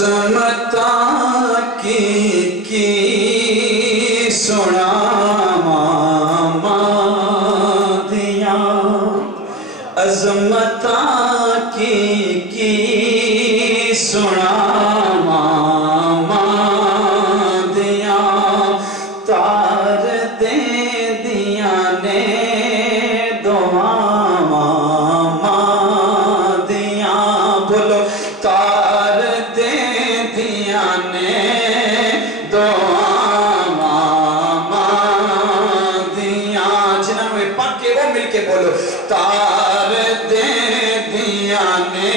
عظمتاں کی سنا دیاں عظمتاں کی سنا دیاں تار دے دیاں نے دعاں دیاں بولو تار دے دیاں نے دعاں دیاں جنہوں نے پڑھ کے وہ مل کے بولو تار دے دیاں نے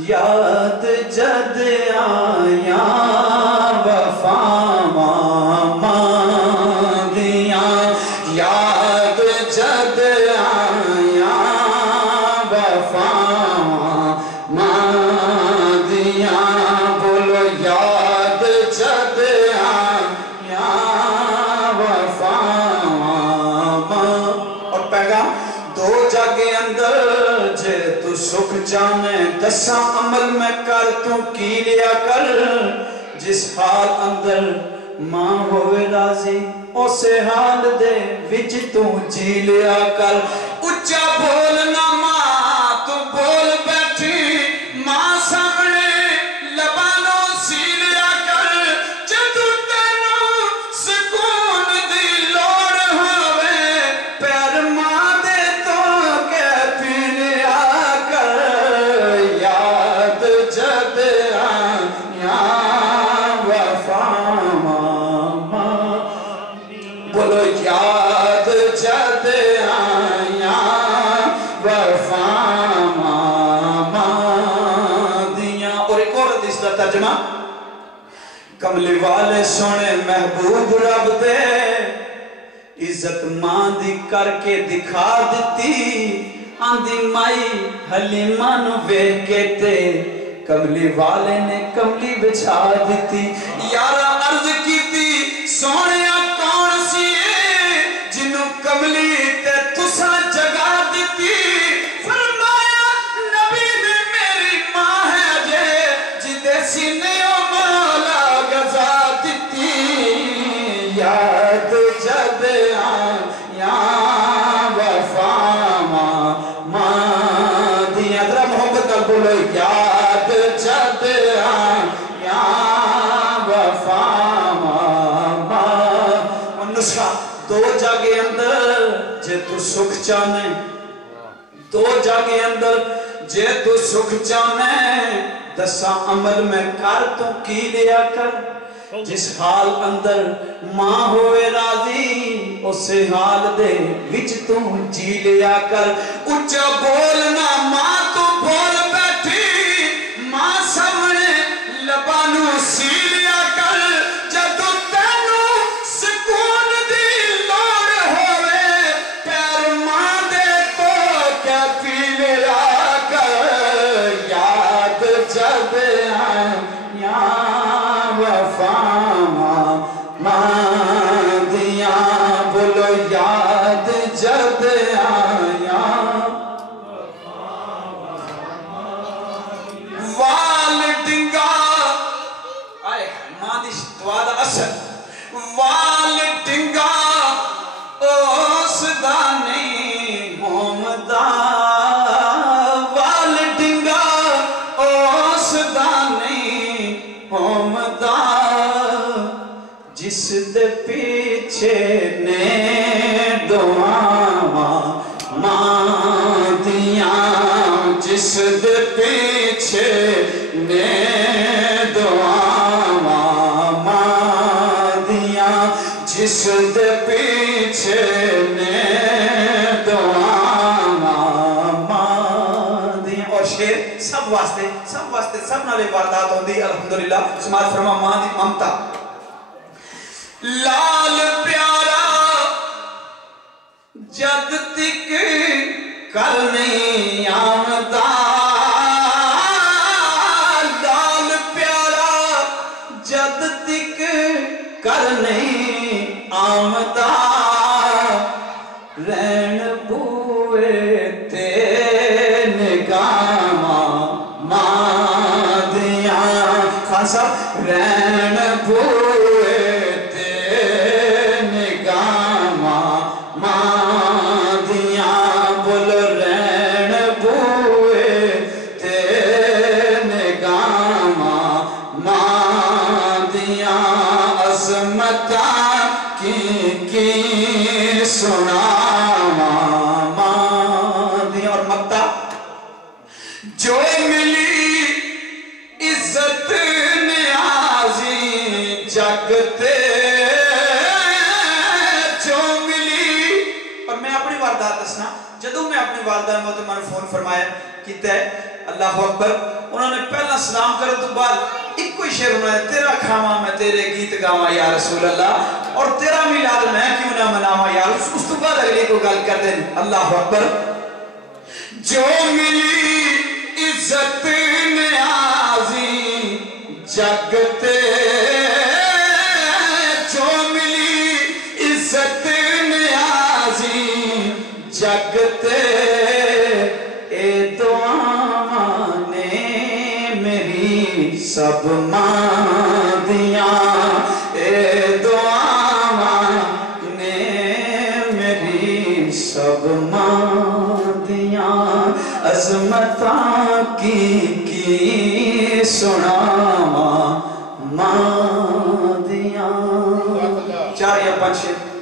یاد جد آیا وفا دیاں یاد جد آیا وفا دیاں بولو یاد جد آیا وفا اور پیغام دو جاگے اندر جے تو سکھ جانے دساں عمل میں کر تو کی لیا کر جس حال اندر ماں ہوئے راضی اسے حال دے وچ تو جی لیا کر اچھا بولنا ماں تو بول بیٹھی ماں سامنے لبانوں سی لیا کر جدو تینوں سکون دی لوڑ ہوئے پیر ماں دے تو کے پی لیا کر یاد جد آیا وفا بولو یاد جد آیا وفا دیاں اور ایک اور حدیث کا ترجمہ کملی والے سونے محبوب رب دے عزت ماں دی کر کے دکھا دیتی آندھی مائی حلیمہ نو ویکھ کے تے کملی والے نے کملی بچھا دیتی یارا عرض کیتی سونیا کون سی جنوں کملی تے تسا جگا دیتی فرمایا نبی نے میری ماں ہے جے جدے سینے او مولا گزا دیتی یاد جد آیا وفا دیاں ذرا محبت کر بولو یاد جد آیا وفا نسخہ دو جاگے اندر جے تو سکھ چاہنے دو جاگے اندر جے تو سکھ چاہنے دساں عمل میں کر تو کی لیا کر جس حال اندر ماں ہوئے راضی اسے حال دے وچ تو جی لیا کر اچھا بولنا ماں تو بول بیٹھی ماں سامنے لبانوں سی لیا کر جدو تینوں سکون دی لوڑ ہوئے پیر ماں دے تو کیا پی لیا کر یاد جد آیا وفا دیاں بولو یاد جد آیا وال ڈنگا آئے ماں دی دعا دا اثر وال ڈنگا اس دا نہیں ہومدا وال ڈنگا اس دا نہیں ہومدا جس دے پیچھے نے دعاں دیاں جس دے پیچھے نے دعاں دیاں جس دے پیچھے نے دعاں دیاں اور شیر سب واسطے سب نالے واردات ہوندی الحمدللہ سماعت فرما ماں دی ممتا لال پیارا جد تک کرنی آمدہ لال پیارا جد تک کرنی آمدہ رین بوئے تے نگاما مادیاں خان صاحب رین بوئے تے نگاما مادیاں بولو رین بوئے تے نگاما مادیاں عظمتہ کی سنا مادیاں اور مکتا جو ملی عزت نیازی جگتے جو ملی اور میں اپنی واردات دسنا جدوں میں اپنی والدہ محترمہ نے فون فرمایا کیتا ہے اللہ اکبر انہوں نے پہلا سلام کرو تو بعد ایک کوئی شعر انہوں نے تیرا کھاما میں تیرے گیت گاما یا رسول اللہ اور تیرا میلاد میں کیوں نہ مناما یا رسول اس تو بعد اگلی کو گل کر دیں اللہ اکبر جو ملی عزت نیازی جگتے جو ملی عزت نیازی جگتے اے دعا نے میری سب مادیاں اے دعا نے میری سب مادیاں عظمتاں کی سنا مادیاں 4 یا 5